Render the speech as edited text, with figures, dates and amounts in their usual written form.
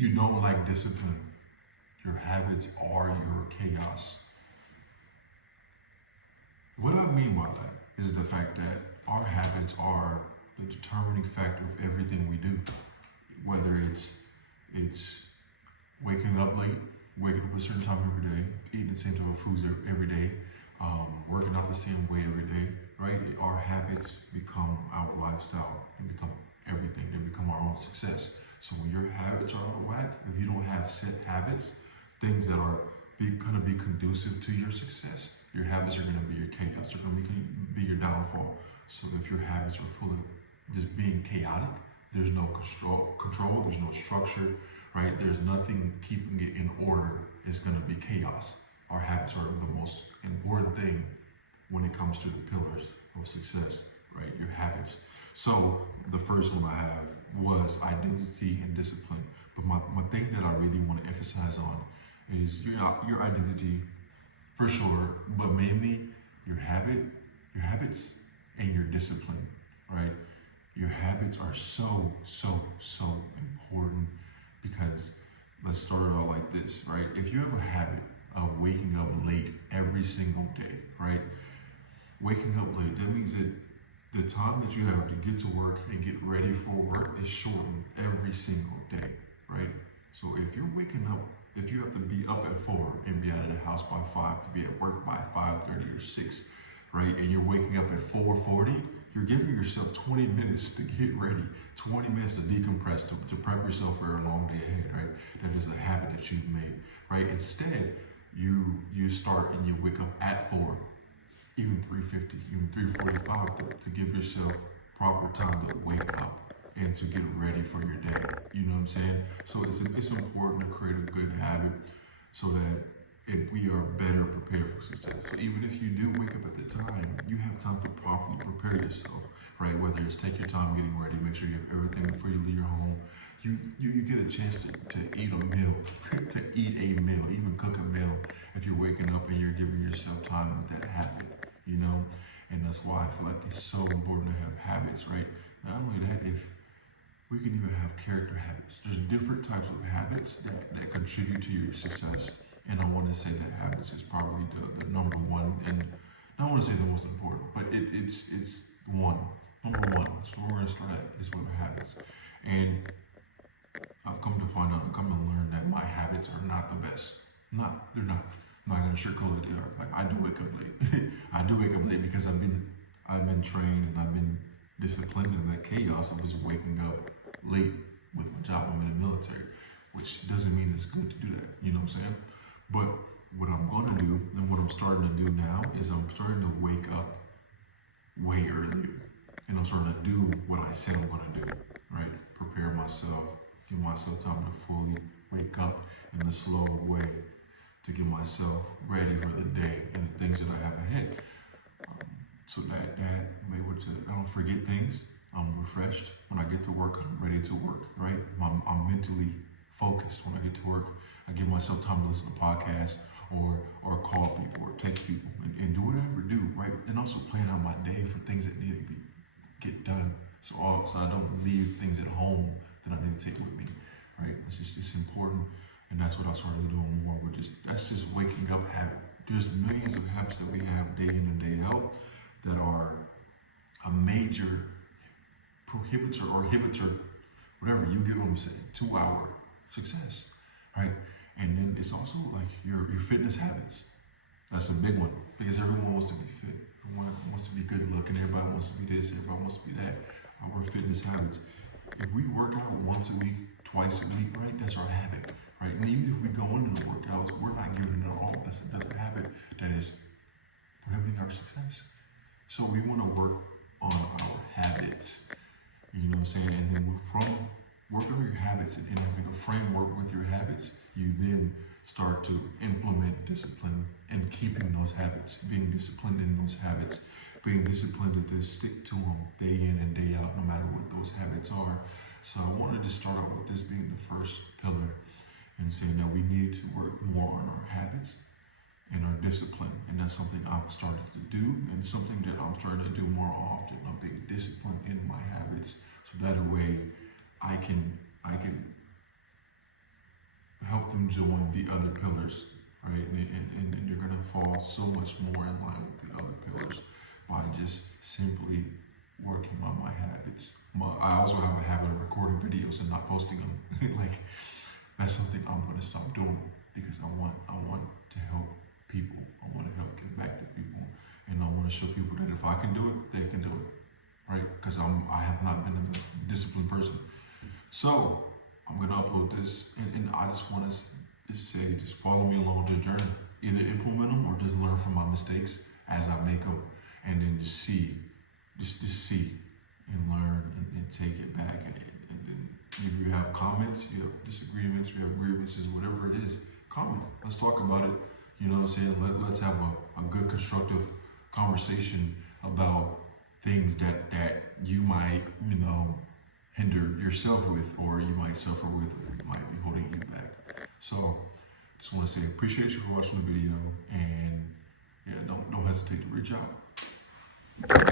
you don't like discipline, your habits are your chaos. What I mean by that is the fact that our habits are the determining factor of everything we do. Whether it's waking up late, waking up at a certain time every day, eating the same type of foods every day, working out the same way every day, right? Our habits become our lifestyle. They become everything. They become our own success. So when your habits are out of whack, if you don't have set habits, things that are going to be conducive to your success, your habits are going to be your chaos. They're going to be your downfall. So if your habits are full of just being chaotic, there's no control, there's no structure, right? There's nothing keeping it in order. It's going to be chaos. Our habits are the most important thing when it comes to the pillars of success, right? Your habits. So the first one I have was identity and discipline. But my thing that I really want to emphasize on is your identity for sure, but mainly your habits and your discipline, right? Your habits are so important because let's start it out like this, right? If you have a habit of waking up late every single day, right? Waking up late, that means that the time that you have to get to work and get ready for work is shortened every single day, right? So if you're waking up, if you have to be up at 4 and be out of the house by 5 to be at work by 5:30 or 6, right? And you're waking up at 4:40, you're giving yourself 20 minutes to get ready, 20 minutes to decompress, to prep yourself for a long day ahead, right? That is a habit that you've made, right? Instead, you start and you wake up at 4, even 3:50, even 3:45 to give yourself proper time to wake up and to get ready for your day. You know what I'm saying? So it's important to create a good habit so that we are better prepared for success. So even if you do wake up at the time, you have time to properly prepare yourself, right? Whether it's take your time getting ready, make sure you have everything before you leave your home. You get a chance to eat a meal, to eat a meal, even cook a meal if you're waking up and you're giving yourself time with that habit, you know? And that's why I feel like it's so important to have habits, right? Not only that, if we can even have character habits. There's different types of habits that contribute to your success. And I want to say that habits is probably the number one, and I don't want to say the most important, but it's one. Number one. So we're going to start at is with habits. And I've come to find out, I've come to learn that my habits are not the best. They're not. I'm not going to sugarcoat it. They are. Like I do wake up late. I do wake up late because I've been trained and I've been disciplined in that chaos of just waking up late with my job. I'm in the military, which doesn't mean it's good to do that. You know what I'm saying? But what I'm going to do and what I'm starting to do now is I'm starting to wake up way earlier. And I'm starting to do what I said I'm going to do, right? Prepare myself, give myself time to fully wake up in a slow way to get myself ready for the day and the things that I have ahead. So that I'm able to, I don't forget things. I'm refreshed. When I get to work, I'm ready to work, right? I'm mentally focused when I get to work. I give myself time to listen to podcasts or call people or text people and do whatever I do, right? And also plan out my day for things that need to get done. So I don't leave things at home that I need to take with me, right? It's important, and that's what I started doing more. But that's just waking up habit. There's millions of habits that we have day in and day out that are a major prohibitor or inhibitor, whatever you get what I'm saying, to our success, right? And then it's also like your fitness habits. That's a big one because everyone wants to be fit. Everyone wants to be good looking. Everybody wants to be this. Everybody wants to be that. Our fitness habits. If we work out once a week, twice a week, right? That's our habit, right? And even if we go into the workouts, we're not giving it our all. That's another habit that is prohibiting our success. So we want to work on our habits. You know what I'm saying? And then from working on your habits and having a framework with your habits, you then start to implement discipline and keeping those habits, being disciplined in those habits, being disciplined to stick to them day in and day out, no matter what those habits are. So I wanted to start out with this being the first pillar and saying that we need to work more on our habits and our discipline. And that's something I've started to do and something that I'm starting to do more often. I'm being disciplined in my habits so that a way I can help them join the other pillars, right? And you're gonna fall so much more in line with the other pillars by just simply working on my habits. I also have a habit of recording videos and not posting them. Like, that's something I'm gonna stop doing because I want to help people. I want to help give back to people, and I want to show people that if I can do it, they can do it, right? Because I have not been a disciplined person. So I'm gonna upload this, and I just want to just say, just follow me along this journey. Either implement them or just learn from my mistakes as I make them, and then just see, just see, and learn and take it back. And then if you have comments, you have disagreements, you have grievances, whatever it is, comment. Let's talk about it. You know what I'm saying? Let's have a good constructive conversation about things that you might, hinder yourself with, or you might suffer with, or might be holding you back. So just want to say appreciate you for watching the video, and yeah, don't hesitate to reach out.